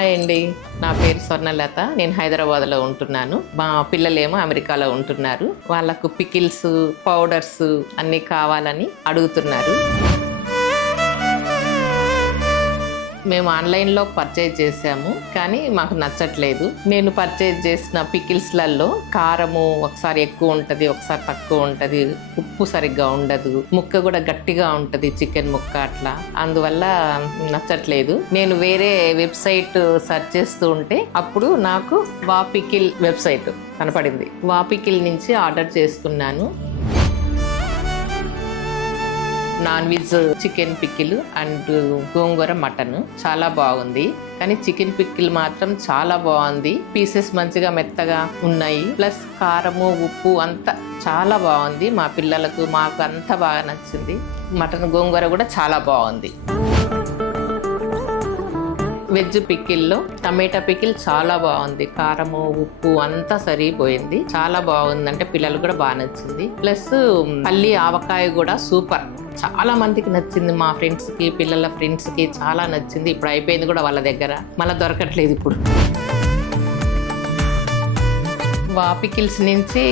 Hi అండి, నా పేరు స్వర్ణలత. నేను హైదరాబాద్లో ఉంటున్నాను. మా పిల్లలేమో అమెరికాలో ఉంటున్నారు. వాళ్ళకు పికిల్స్, పౌడర్స్ అన్నీ కావాలని అడుగుతున్నారు. మేము ఆన్లైన్లో పర్చేజ్ చేసాము, కానీ మాకు నచ్చట్లేదు. నేను పర్చేజ్ చేసిన పికిల్స్లలో కారము ఒకసారి ఎక్కువ ఉంటుంది, ఒకసారి తక్కువ ఉంటుంది, ఉప్పు సరిగ్గా ఉండదు, ముక్క కూడా గట్టిగా ఉంటుంది, చికెన్ ముక్క అట్లా. అందువల్ల నచ్చట్లేదు. నేను వేరే వెబ్సైట్ సెర్చ్ చేస్తూ ఉంటే అప్పుడు నాకు వాపికిల్ వెబ్సైట్ కనపడింది. వాపికిల్ నుంచి ఆర్డర్ చేసుకున్నాను. Non veg chicken pickle and gongura mutton చాలా బాగుంది. కానీ చికెన్ పికిల్ మాత్రం చాలా బాగుంది. పీసెస్ మంచిగా మెత్తగా ఉన్నాయి. ప్లస్ కారము, ఉప్పు అంతా చాలా బాగుంది. మా పిల్లలకు మాకు అంతా బాగా నచ్చింది. మటన్ గోంగూర కూడా చాలా బాగుంది. వెజ్ పికిల్లో టమాటా పికిల్ చాలా బాగుంది. కారము, ఉప్పు అంతా సరిపోయింది. చాలా బాగుంది, అంటే పిల్లలు కూడా బాగా నచ్చింది. ప్లస్ పల్లి ఆవకాయ కూడా సూపర్. చాలా మందికి నచ్చింది. మా ఫ్రెండ్స్కి, పిల్లల ఫ్రెండ్స్కి చాలా నచ్చింది. ఇప్పుడు అయిపోయింది కూడా వాళ్ళ దగ్గర, మళ్ళీ దొరకట్లేదు ఇప్పుడు. వాపికిల్స్ నుంచి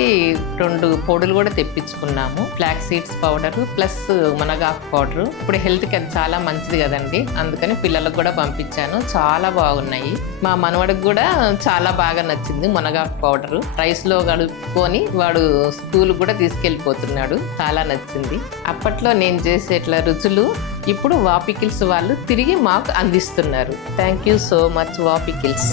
2 పొడులు కూడా తెప్పించుకున్నాము. ఫ్లాక్ సీడ్స్ పౌడరు ప్లస్ మునగాకు పౌడరు. ఇప్పుడు హెల్త్కి అది చాలా మంచిది కదండి, అందుకని పిల్లలకు కూడా పంపించాను. చాలా బాగున్నాయి. మా మనవడికి కూడా చాలా బాగా నచ్చింది మునగాకు పౌడరు. రైస్లో కలుపుకొని వాడు స్కూల్ కూడా తీసుకెళ్ళిపోతున్నాడు. చాలా నచ్చింది. అప్పట్లో నేను చేసేట్ల రుచులు ఇప్పుడు వాపికిల్స్ వాళ్ళు తిరిగి మాకు అందిస్తున్నారు. Thank you so much వాపికిల్స్.